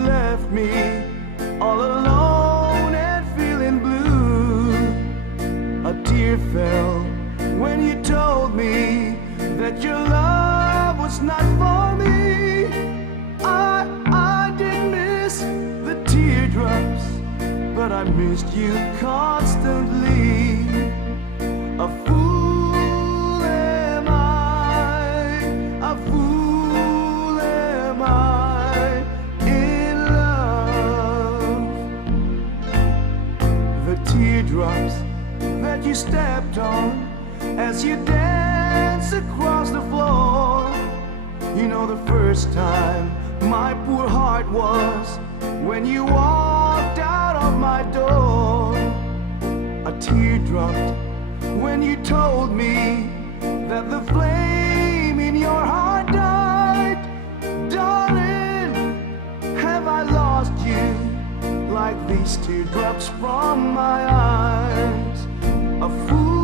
left me all alone and feeling blue. A tear fell when you told me that your love was not for me. I did miss the teardrops, but I missed you constantly. A fool am I, a fool am I in love. The teardrops that you stepped on as you dance across the floor. You know the first time my poor heart was when you walked out of my door. A tear dropped when you told me that the flame in your heart died. Darling, have I lost you like these teardrops from my eyes? A fool